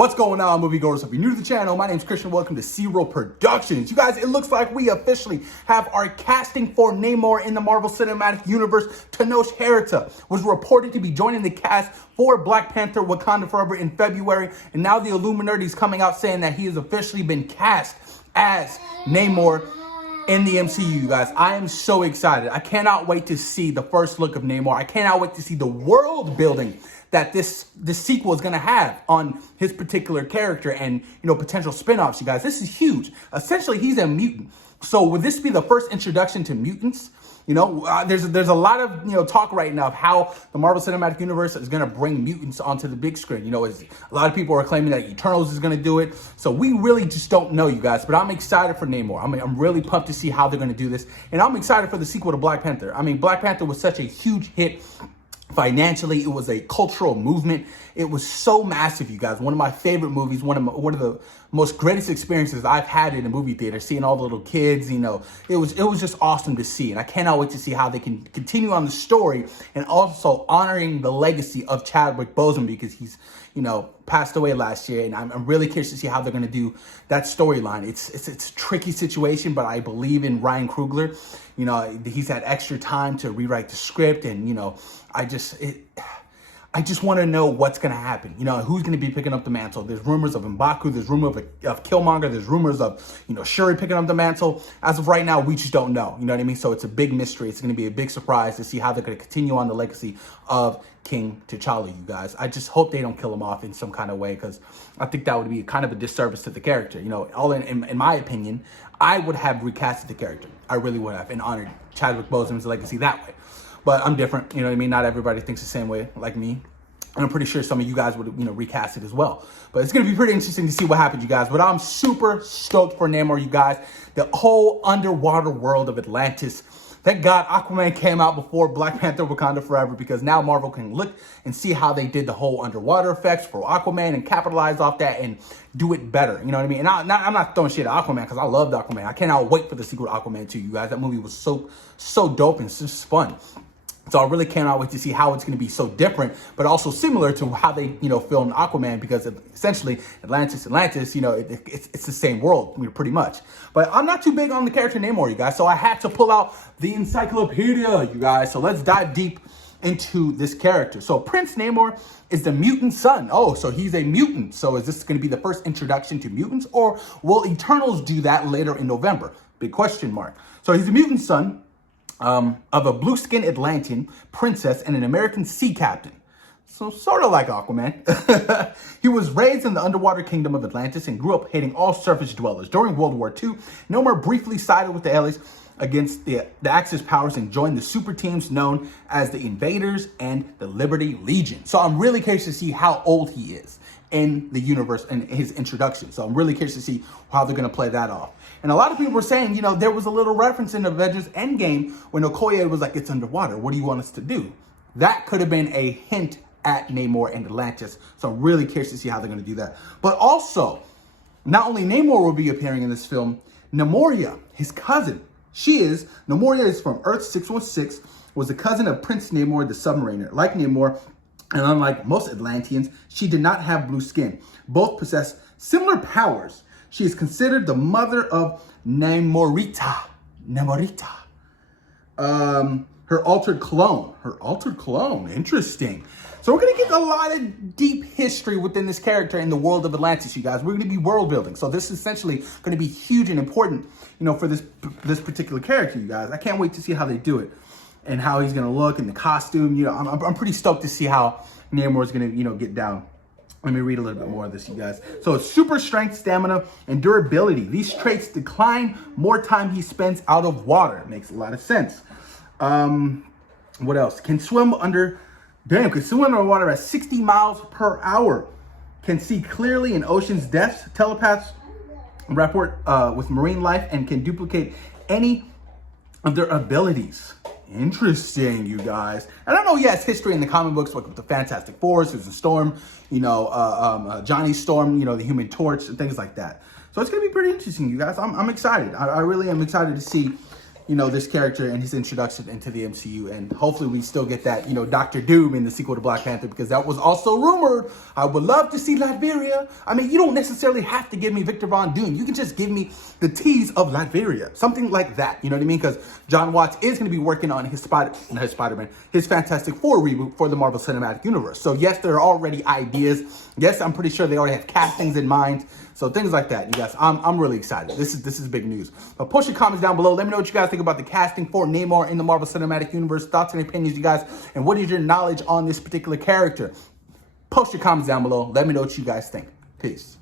What's going on, moviegoers? If you're new to the channel, my name's Christian. Welcome to Zero Productions. You guys, it looks like we officially have our casting for Namor in the Marvel Cinematic Universe. Tenoch Huerta was reported to be joining the cast for Black Panther Wakanda Forever in February. And now the Illuminati is coming out saying that he has officially been cast as Namor in the MCU, you guys. I am so excited. I cannot wait to see the first look of Namor. I cannot wait to see the world building that this sequel is going to have on his particular character and, potential spin-offs, you guys. This is huge. Essentially, he's a mutant. So would this be the first introduction to mutants? There's a lot of, talk right now of how the Marvel Cinematic Universe is going to bring mutants onto the big screen. A lot of people are claiming that Eternals is going to do it. So we really just don't know, you guys. But I'm excited for Namor. I'm really pumped to see how they're going to do this. And I'm excited for the sequel to Black Panther. Black Panther was such a huge hit. Financially, it was a cultural movement. It was so massive, you guys. One of my favorite movies, one of the most greatest experiences I've had in a movie theater, seeing all the little kids, it was just awesome to see. And I cannot wait to see how they can continue on the story and also honoring the legacy of Chadwick Boseman, because he's, passed away last year. And I'm really curious to see how they're going to do that storyline. It's a tricky situation, but I believe in Ryan Coogler. He's had extra time to rewrite the script, and, I just want to know what's going to happen. Who's going to be picking up the mantle. There's rumors of M'Baku. There's rumors of Killmonger. There's rumors of, Shuri picking up the mantle. As of right now, we just don't know. You know what I mean? So it's a big mystery. It's going to be a big surprise to see how they're going to continue on the legacy of King T'Challa, you guys. I just hope they don't kill him off in some kind of way, because I think that would be kind of a disservice to the character. All in my opinion, I would have recasted the character. I really would have, and honored Chadwick Boseman's legacy that way. But I'm different, you know what I mean? Not everybody thinks the same way like me. And I'm pretty sure some of you guys would, recast it as well. But it's going to be pretty interesting to see what happens, you guys. But I'm super stoked for Namor, you guys. The whole underwater world of Atlantis. Thank God Aquaman came out before Black Panther Wakanda Forever, because now Marvel can look and see how they did the whole underwater effects for Aquaman and capitalize off that and do it better. You know what I mean? And I'm not throwing shit at Aquaman, because I loved Aquaman. I cannot wait for the sequel to Aquaman 2, you guys. That movie was so dope and it's just fun. So I really cannot wait to see how it's going to be so different, but also similar to how they, filmed Aquaman, because essentially Atlantis, it's the same world, pretty much. But I'm not too big on the character Namor, you guys, so I had to pull out the encyclopedia, you guys. So let's dive deep into this character. So Prince Namor is the mutant son. Oh, so he's a mutant. So is this going to be the first introduction to mutants, or will Eternals do that later in November? Big question mark. So he's a mutant son of a blue-skinned Atlantean princess and an American sea captain. So sort of like Aquaman. He was raised in the underwater kingdom of Atlantis and grew up hating all surface dwellers. During World War II, Namor briefly sided with the Allies against the Axis powers and joined the super teams known as the Invaders and the Liberty Legion. So I'm really curious to see how old he is in the universe and his introduction. So I'm really curious to see how they're going to play that off. And a lot of people were saying, there was a little reference in Avengers Endgame when Okoye was like, it's underwater. What do you want us to do? That could have been a hint at Namor and Atlantis. So I'm really curious to see how they're going to do that. But also, not only Namor will be appearing in this film, Namoria, his cousin. Namoria is from Earth 616, was a cousin of Prince Namor the Submariner. Like Namor, and unlike most Atlanteans, she did not have blue skin. Both possess similar powers. She is considered the mother of Namorita. Her altered clone. Interesting. So we're going to get a lot of deep history within this character in the world of Atlantis, you guys. We're going to be world building. So this is essentially going to be huge and important, for this particular character, you guys. I can't wait to see how they do it and how he's going to look in the costume. I'm pretty stoked to see how Namor is going to, get down. Let me read a little bit more of this, you guys. So it's super strength, stamina, and durability. These traits decline more time he spends out of water. Makes a lot of sense. What else? Can swim underwater at 60 miles per hour. Can see clearly in ocean's depths. Telepaths rapport with marine life and can duplicate any of their abilities. Interesting, you guys. And I know, yes, history in the comic books, like with the Fantastic Four, Susan Storm, Johnny Storm, the Human Torch, and things like that. So it's going to be pretty interesting, you guys. I'm excited. I really am excited to see, this character and his introduction into the MCU. And hopefully we still get that, Doctor Doom in the sequel to Black Panther, because that was also rumored. I would love to see Latveria. I mean, you don't necessarily have to give me Victor Von Doom. You can just give me the tease of Latveria, something like that. You know what I mean? Because John Watts is going to be working on his Fantastic Four reboot for the Marvel Cinematic Universe. So yes, there are already ideas. Yes, I'm pretty sure they already have castings in mind. So things like that, you guys. I'm really excited. This is big news. But post your comments down below. Let me know what you guys think about the casting for Namor in the Marvel Cinematic Universe. Thoughts and opinions, you guys. And what is your knowledge on this particular character? Post your comments down below. Let me know what you guys think. Peace.